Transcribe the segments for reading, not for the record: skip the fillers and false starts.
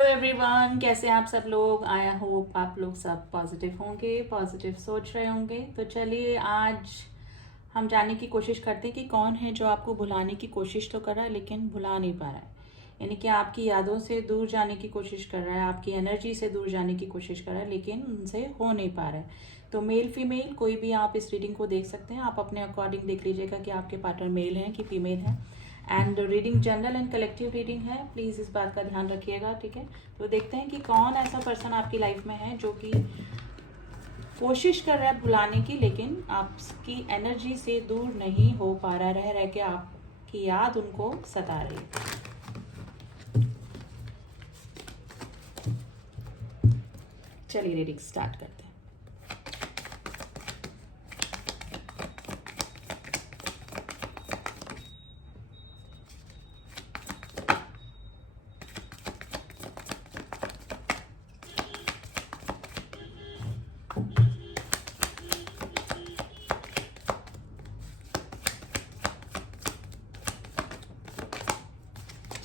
Hello everyone, कैसे हैं आप सब लोग। आई होप आप लोग सब पॉजिटिव होंगे, पॉजिटिव सोच रहे होंगे। तो चलिए आज हम जानने की कोशिश करते हैं कि कौन है जो आपको भुलाने की कोशिश तो कर रहा है लेकिन भुला नहीं पा रहा है। यानी कि आपकी यादों से दूर जाने की कोशिश कर रहा है, आपकी एनर्जी से दूर जाने की कोशिश कर रहा है लेकिन उनसे हो नहीं पा रहा है। तो मेल फीमेल कोई भी आप इस रीडिंग को देख सकते हैं। आप अपने अकॉर्डिंग देख लीजिएगा कि आपके पार्टनर मेल हैं कि फीमेल हैं। And reading general and collective reading है, प्लीज़ इस बात का ध्यान रखिएगा, ठीक है। तो देखते हैं कि कौन ऐसा पर्सन आपकी लाइफ में है जो कि कोशिश कर रहा है भुलाने की लेकिन आपकी एनर्जी से दूर नहीं हो पा रहा, रह रह के आपकी याद उनको सता रही है। चलिए रीडिंग स्टार्ट करते हैं।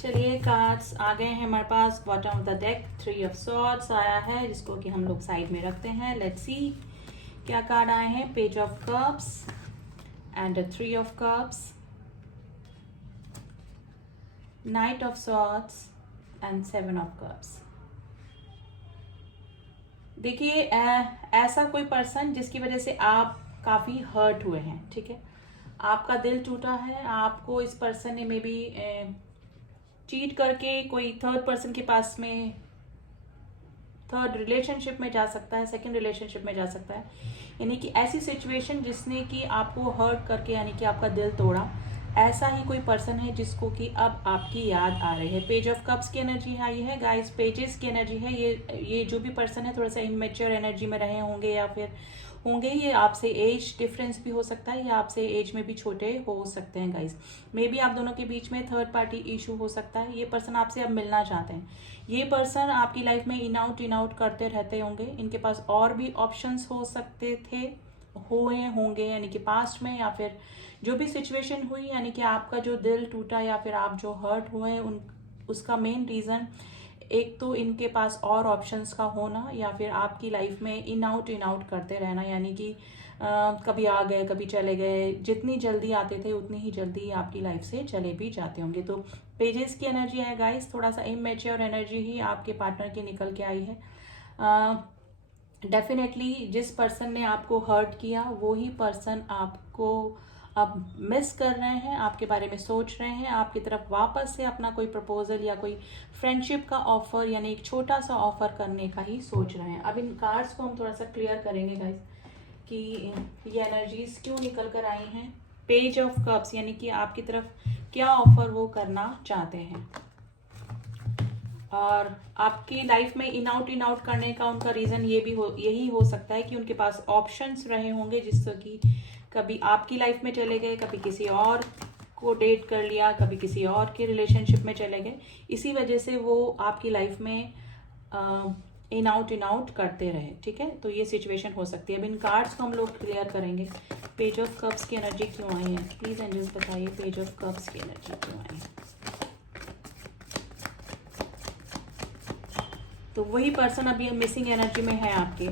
चलिए कार्ड्स आ गए हैं हमारे पास। Bottom of the deck 3 of swords आया है जिसको कि हम लोग साइड में रखते हैं। लेट्स सी क्या कार्ड आए हैं। Page of cups and 3 of cups, night of swords and 7 of cups. देखिए ऐसा कोई पर्सन जिसकी वजह से आप काफी हर्ट हुए हैं, ठीक है। आपका दिल टूटा है, आपको इस पर्सन ने मे बी चीट करके कोई थर्ड पर्सन के पास में, थर्ड रिलेशनशिप में जा सकता है, सेकंड रिलेशनशिप में जा सकता है। यानी कि ऐसी सिचुएशन जिसने कि आपको हर्ट करके यानी कि आपका दिल तोड़ा, ऐसा ही कोई पर्सन है जिसको कि अब आपकी याद आ रही है। पेज ऑफ कप्स की एनर्जी आई है गाइस, पेजेस की एनर्जी है। ये जो भी पर्सन है थोड़ा सा इनमेच्योर एनर्जी में रहे होंगे या फिर होंगे, ये आपसे एज डिफरेंस भी हो सकता है या आपसे एज में भी छोटे हो सकते हैं गाइस। मे बी आप दोनों के बीच में थर्ड पार्टी इशू हो सकता है। ये पर्सन आपसे अब मिलना चाहते हैं। ये पर्सन आपकी लाइफ में इन आउट करते रहते होंगे। इनके पास और भी ऑप्शंस हो सकते थे, हुए होंगे, यानी कि पास्ट में या फिर जो भी सिचुएशन हुई, यानी कि आपका जो दिल टूटा या फिर आप जो हर्ट हुए उन उसका मेन रीज़न एक तो इनके पास और ऑप्शंस का होना या फिर आपकी लाइफ में इन आउट करते रहना। यानी कि कभी आ गए कभी चले गए, जितनी जल्दी आते थे उतनी ही जल्दी आपकी लाइफ से चले भी जाते होंगे। तो पेजेस की एनर्जी है गाइस, थोड़ा सा इमेच्योर एनर्जी ही आपके पार्टनर की निकल के आई है। डेफिनेटली जिस पर्सन ने आपको हर्ट किया वो ही पर्सन आपको अब मिस कर रहे हैं, आपके बारे में सोच रहे हैं, आपकी तरफ वापस से अपना कोई प्रपोजल या कोई फ्रेंडशिप का ऑफर यानी एक छोटा सा ऑफर करने का ही सोच रहे हैं। अब इन कार्ड्स को हम थोड़ा सा क्लियर करेंगे गाइस कि ये एनर्जीज क्यों निकल कर आई हैं। पेज ऑफ कप्स यानी कि आपकी तरफ क्या ऑफर वो करना चाहते हैं और आपकी लाइफ में इन आउट करने का उनका रीजन यही हो सकता है कि उनके पास ऑप्शंस रहे होंगे जिससे कि कभी आपकी लाइफ में चले गए, कभी किसी और को डेट कर लिया, कभी किसी और के रिलेशनशिप में चले गए। इसी वजह से वो आपकी लाइफ में इन आउट करते रहे, ठीक है। तो ये सिचुएशन हो सकती है। अब इन कार्ड्स को हम लोग क्लियर करेंगे। पेज ऑफ कप्स की एनर्जी क्यों आई है, प्लीज एंजल्स बताइए पेज ऑफ कप्स की एनर्जी क्यों आई है। तो वही पर्सन अभी मिसिंग एनर्जी में है आपके।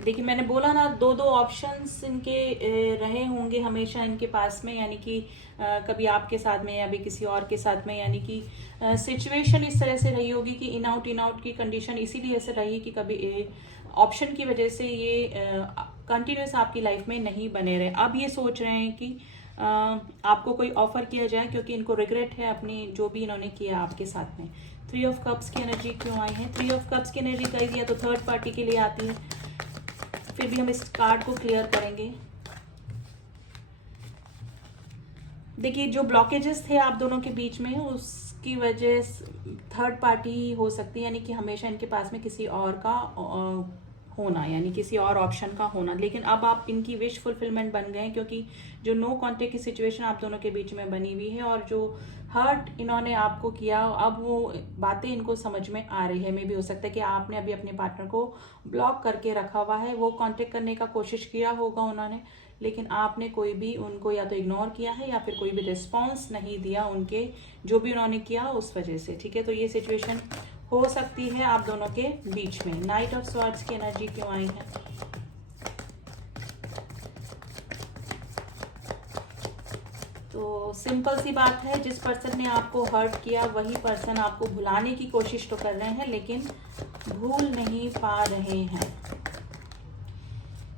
देखिए मैंने बोला ना, दो दो ऑप्शंस इनके रहे होंगे हमेशा इनके पास में, यानी कि कभी आपके साथ में या भी किसी और के साथ में। यानी कि सिचुएशन इस तरह से रही होगी कि इन आउट की कंडीशन इसीलिए ऐसे रही कि कभी ऑप्शन की वजह से ये कंटिन्यूस आपकी लाइफ में नहीं बने रहे। अब ये सोच रहे हैं कि आपको कोई ऑफर किया जाए क्योंकि इनको रिग्रेट है अपनी जो भी इन्होंने किया आपके साथ में। 3 ऑफ कप्स की एनर्जी क्यों आई है। 3 ऑफ कप्स की एनर्जी कही दिया तो थर्ड पार्टी के लिए आती है। फिर भी हम इस कार्ड को क्लियर करेंगे। देखिए जो ब्लॉकेजेस थे आप दोनों के बीच में उसकी वजह थर्ड पार्टी ही हो सकती है, यानी कि हमेशा इनके पास में किसी और का होना, यानी किसी और ऑप्शन का होना। लेकिन अब आप इनकी विश फुलफिलमेंट बन गए हैं, क्योंकि जो नो कांटेक्ट की सिचुएशन आप दोनों के बीच में बनी हुई है और जो हर्ट इन्होंने आपको किया, अब वो बातें इनको समझ में आ रही है। मे भी हो सकता है कि आपने अभी अपने पार्टनर को ब्लॉक करके रखा हुआ है, वो कांटेक्ट करने का कोशिश किया होगा उन्होंने, लेकिन आपने कोई भी उनको या तो इग्नोर किया है या फिर कोई भी रिस्पॉन्स नहीं दिया उनके जो भी उन्होंने किया उस वजह से। ठीक है, तो ये सिचुएशन हो सकती है आप दोनों के बीच में। नाइट ऑफ स्वॉर्ड्स की एनर्जी क्यों आई है? तो सिंपल सी बात है, जिस पर्सन ने आपको हर्ट किया वही पर्सन आपको भुलाने की कोशिश तो कर रहे हैं, लेकिन भूल नहीं पा रहे हैं।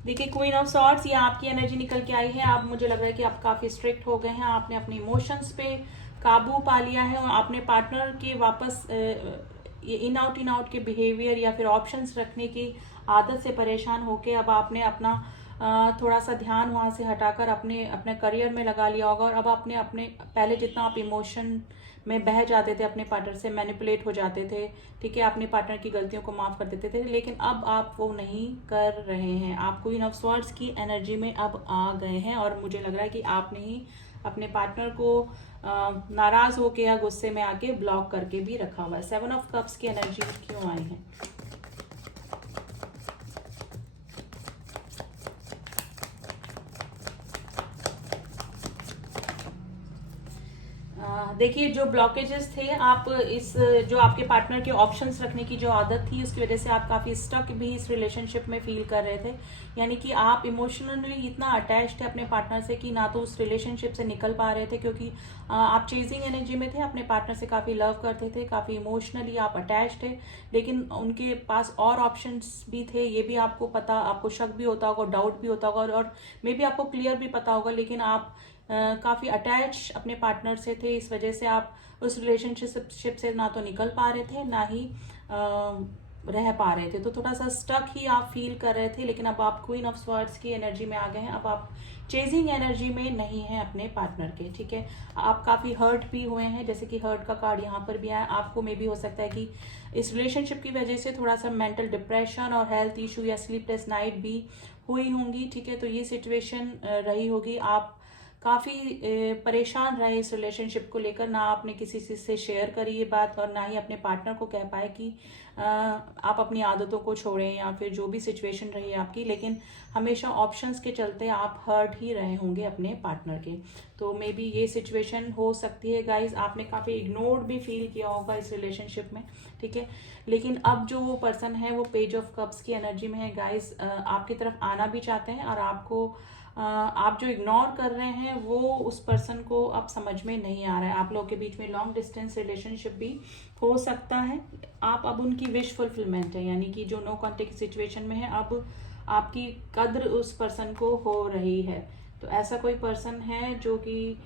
देखिए, क्वीन ऑफ सॉर्ड्स, ये आपकी एनर्जी निकल के आई है। आप, मुझे लग रहा है कि आप काफी स्ट्रिक्ट हो गए हैं, आपने अपने इमोशंस पे काबू पा लिया है और आपने पार्टनर के वापस ये इन आउट के बिहेवियर या फिर ऑप्शंस रखने की आदत से परेशान होके अब आपने अपना थोड़ा सा ध्यान वहां से हटाकर अपने अपने करियर में लगा लिया होगा। और अब आपने अपने पहले जितना आप इमोशन में बह जाते थे, अपने पार्टनर से मैनिपुलेट हो जाते थे, ठीक है, अपने पार्टनर की गलतियों को माफ कर देते थे, लेकिन अब आप वो नहीं कर रहे हैं। आप क्वीन ऑफ स्वॉर्ड्स की एनर्जी में अब आ गए हैं और मुझे लग रहा है कि आपने ही अपने पार्टनर को नाराज होके या गुस्से में आके ब्लॉक करके भी रखा हुआ है। 7 ऑफ कप्स की एनर्जी क्यों आई है? देखिए, जो ब्लॉकेजेस थे, आप इस जो आपके पार्टनर के ऑप्शंस रखने की जो आदत थी, उसकी वजह से आप काफी स्टक भी इस रिलेशनशिप में फील कर रहे थे। यानी कि आप इमोशनली इतना अटैच थे अपने पार्टनर से कि ना तो उस रिलेशनशिप से निकल पा रहे थे, क्योंकि आप चेजिंग एनर्जी में थे, अपने पार्टनर से काफी लव करते थे, काफी इमोशनली आप अटैच थे, लेकिन उनके पास और ऑप्शंस भी थे। ये भी आपको पता, आपको शक भी होता होगा, डाउट भी होता होगा और मे बी आपको क्लियर भी पता होगा, लेकिन आप काफी अटैच अपने पार्टनर से थे। इस वजह से आप उस रिलेशनशिप से ना तो निकल पा रहे थे, ना ही रह पा रहे थे, तो थोड़ा सा स्टक ही आप फील कर रहे थे। लेकिन अब आप क्वीन ऑफ स्वॉर्ड्स की एनर्जी में आ गए हैं, अब आप चेजिंग एनर्जी में नहीं है अपने पार्टनर के। ठीक है, आप काफी हर्ट भी हुए हैं, जैसे कि हर्ट का कार्ड यहाँ पर भी आया। आपको मे भी हो सकता है कि इस रिलेशनशिप की वजह से थोड़ा सा मेंटल डिप्रेशन और हेल्थ इशू या स्लीपलेस नाइट भी हुई होंगी। ठीक है, तो ये सिचुएशन रही होगी। आप काफी परेशान रहे इस रिलेशनशिप को लेकर, ना आपने किसी से शेयर करी ये बात और ना ही अपने पार्टनर को कह पाए कि आप अपनी आदतों को छोड़ें या फिर जो भी सिचुएशन रही है आपकी, लेकिन हमेशा ऑप्शंस के चलते आप हर्ट ही रहे होंगे अपने पार्टनर के। तो मे बी ये सिचुएशन हो सकती है गाइज, आपने काफी इग्नोर्ड भी फील किया होगा इस रिलेशनशिप में। ठीक है, लेकिन अब जो वो पर्सन है वो पेज ऑफ कप्स की एनर्जी में है गाइज, आपकी तरफ आना भी चाहते हैं और आपको आप जो इग्नोर कर रहे हैं वो उस पर्सन को अब समझ में नहीं आ रहा है। आप लोगों के बीच में लॉन्ग डिस्टेंस रिलेशनशिप भी हो सकता है। आप अब उनकी विश फुलफिलमेंट है, यानी कि जो नो कॉन्टेक्ट सिचुएशन में है, अब आपकी कद्र उस पर्सन को हो रही है। तो ऐसा कोई पर्सन है जो कि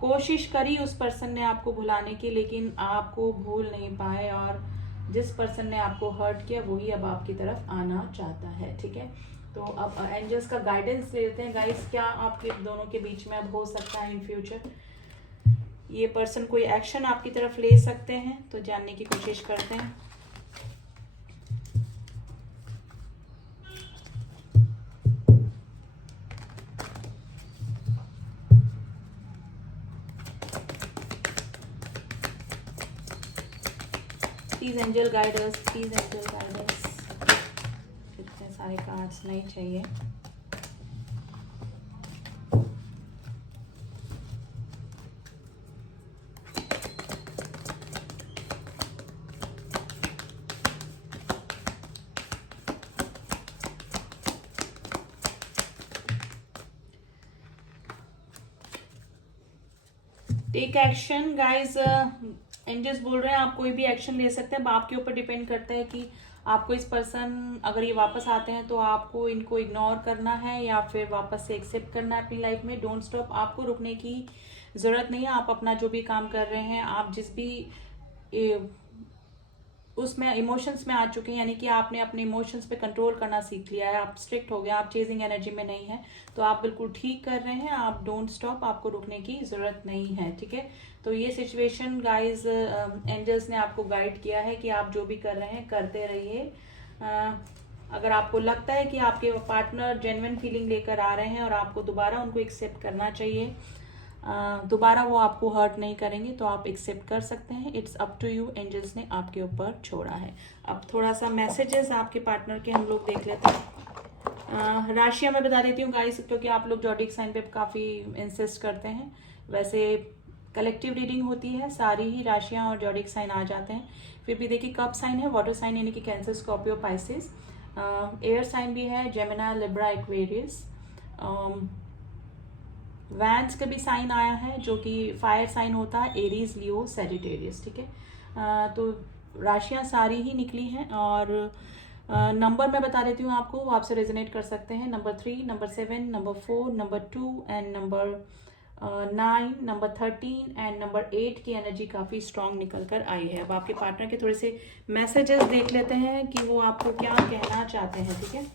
कोशिश करी उस पर्सन ने आपको भुलाने की, लेकिन आपको भूल नहीं पाए, और जिस पर्सन ने आपको हर्ट किया वही अब आपकी तरफ आना चाहता है। ठीक है, तो अब एंजल्स का गाइडेंस लेते हैं गाइस, क्या आपके दोनों के बीच में अब हो सकता है इन फ्यूचर ये पर्सन कोई एक्शन आपकी तरफ ले सकते हैं, तो जानने की कोशिश करते हैं। Please angel guiders, please angel guiders, इतने सारे कार्ड्स नहीं चाहिए। टेक एक्शन गाइज, एंजल्स बोल रहे हैं आप कोई भी एक्शन ले सकते हैं। अब आपके ऊपर डिपेंड करता है कि आपको इस पर्सन, अगर ये वापस आते हैं तो आपको इनको इग्नोर करना है या फिर वापस से एक्सेप्ट करना है अपनी लाइफ में। डोंट स्टॉप, आपको रुकने की जरूरत नहीं है। आप अपना जो भी काम कर रहे हैं, आप जिस भी उसमें इमोशंस में आ चुके हैं, यानी कि आपने अपने इमोशंस पे कंट्रोल करना सीख लिया है, आप स्ट्रिक्ट हो गए, आप चेजिंग एनर्जी में नहीं है, तो आप बिल्कुल ठीक कर रहे हैं। आप डोंट स्टॉप, आपको रुकने की जरूरत नहीं है। ठीक है, तो ये सिचुएशन गाइज, एंजल्स ने आपको गाइड किया है कि आप जो भी कर रहे हैं करते रहिए। अगर आपको लगता है कि आपके पार्टनर जेन्युइन फीलिंग लेकर आ रहे हैं और आपको दोबारा उनको एक्सेप्ट करना चाहिए, दोबारा वो आपको हर्ट नहीं करेंगे, तो आप एक्सेप्ट कर सकते हैं। It's up to you, angels ने आपके ऊपर छोड़ा है। अब थोड़ा सा मैसेजेस आपके पार्टनर के हम लोग देख लेते हैं। राशियां मैं बता देती हूँ गाइस, क्योंकि आप लोग जॉडिक साइन पे काफ़ी इंसिस्ट करते हैं। वैसे कलेक्टिव रीडिंग होती है, सारी ही राशियां और जॉडिक साइन आ जाते हैं। फिर भी देखिए कब साइन है, वाटर साइन यानी कि Cancer, Scorpio, Pisces. Air sign भी है, जेमिना, लिब्रा, एक्वेरियस। वैंस का भी साइन आया है जो कि फायर साइन होता है, एरीज, लियो, सेजिटेरियस। ठीक है, तो राशियां सारी ही निकली हैं। और नंबर मैं बता देती हूँ आपको, वो आपसे रेजोनेट कर सकते हैं। Number 3, number 7, number 4, number 2 and number 9, number 13 and number 8 की एनर्जी काफ़ी स्ट्रांग निकल कर आई है। अब आपके पार्टनर के थोड़े से मैसेजेस देख लेते हैं कि वो आपको क्या कहना चाहते हैं। ठीक है,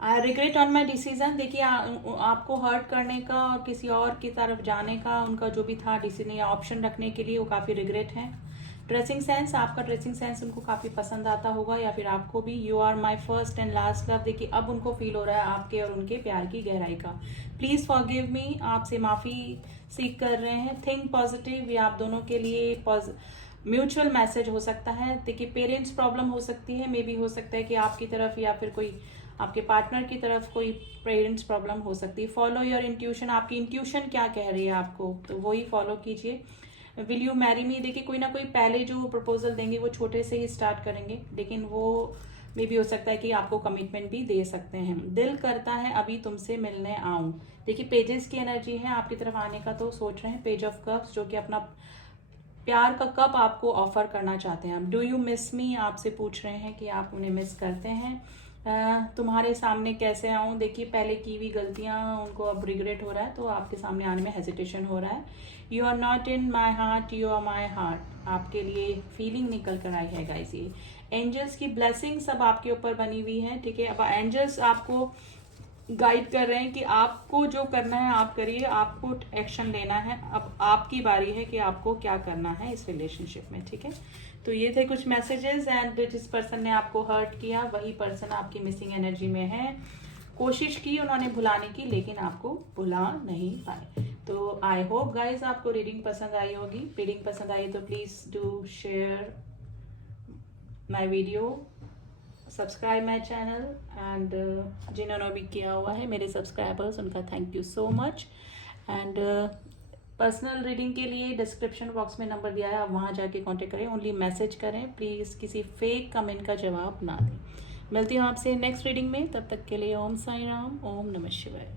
I regret on my decision. देखिए आपको हर्ट करने का और किसी और की तरफ जाने का उनका जो भी था डिसीजन या ऑप्शन रखने के लिए, वो काफ़ी रिग्रेट है। ड्रेसिंग सेंस, आपका ड्रेसिंग सेंस उनको काफ़ी पसंद आता होगा, या फिर आपको भी। You are my first and last love. देखिए अब उनको फील हो रहा है आपके और उनके प्यार की गहराई का। प्लीज़ फॉरगिव मी, आपसे माफ़ी सीख कर रहे हैं। थिंक पॉजिटिव, ये आप दोनों के लिए म्यूचुअल मैसेज हो सकता है। देखिए पेरेंट्स प्रॉब्लम हो सकती है, मे बी हो सकता है कि आपकी तरफ या फिर कोई आपके पार्टनर की तरफ कोई पेरेंट्स प्रॉब्लम हो सकती है। फॉलो योर इंट्यूशन, आपकी इंट्यूशन क्या कह रही है आपको, तो वही फॉलो कीजिए। विल यू मैरी मी, देखिए कोई ना कोई पहले जो प्रपोजल देंगे वो छोटे से ही स्टार्ट करेंगे, लेकिन वो मे भी हो सकता है कि आपको कमिटमेंट भी दे सकते हैं। दिल करता है अभी तुमसे मिलने आऊं। देखिए पेजेस की एनर्जी है आपकी तरफ आने का, तो सोच रहे हैं। पेज ऑफ कप्स जो कि अपना प्यार का कप आपको ऑफर करना चाहते हैं। डू यू मिस मी, आपसे पूछ रहे हैं कि आप उन्हें मिस करते हैं। तुम्हारे सामने कैसे आऊं, देखिए पहले की हुई गलतियां उनको अब रिग्रेट हो रहा है, तो आपके सामने आने में हेजिटेशन हो रहा है। You are not in my heart, you are my heart, आपके लिए फीलिंग निकल कर आई है गाइस। ये एंजल्स की ब्लेसिंग सब आपके ऊपर बनी हुई है। ठीक है, अब एंजल्स आपको गाइड कर रहे हैं कि आपको जो करना है आप करिए, आपको एक्शन लेना है। अब आपकी बारी है कि आपको क्या करना है इस रिलेशनशिप में। ठीक है, तो ये थे कुछ मैसेजेस। एंड जिस पर्सन ने आपको हर्ट किया वही पर्सन आपकी मिसिंग एनर्जी में है। कोशिश की उन्होंने भुलाने की, लेकिन आपको भुला नहीं पाए। तो आई होप गाइज आपको रीडिंग पसंद आई होगी। रीडिंग पसंद आई तो please do share my video, subscribe my channel. And जिन्होंने भी किया हुआ है मेरे सब्सक्राइबर्स, उनका thank you so much. And personal reading के लिए डिस्क्रिप्शन बॉक्स में नंबर दिया है, आप वहाँ जाके कांटेक्ट करें। ओनली मैसेज करें, प्लीज़ किसी फेक कमेंट का जवाब ना दें। मिलती हूँ आपसे नेक्स्ट रीडिंग में, तब तक के लिए ओम साई राम, ओम नमः शिवाय।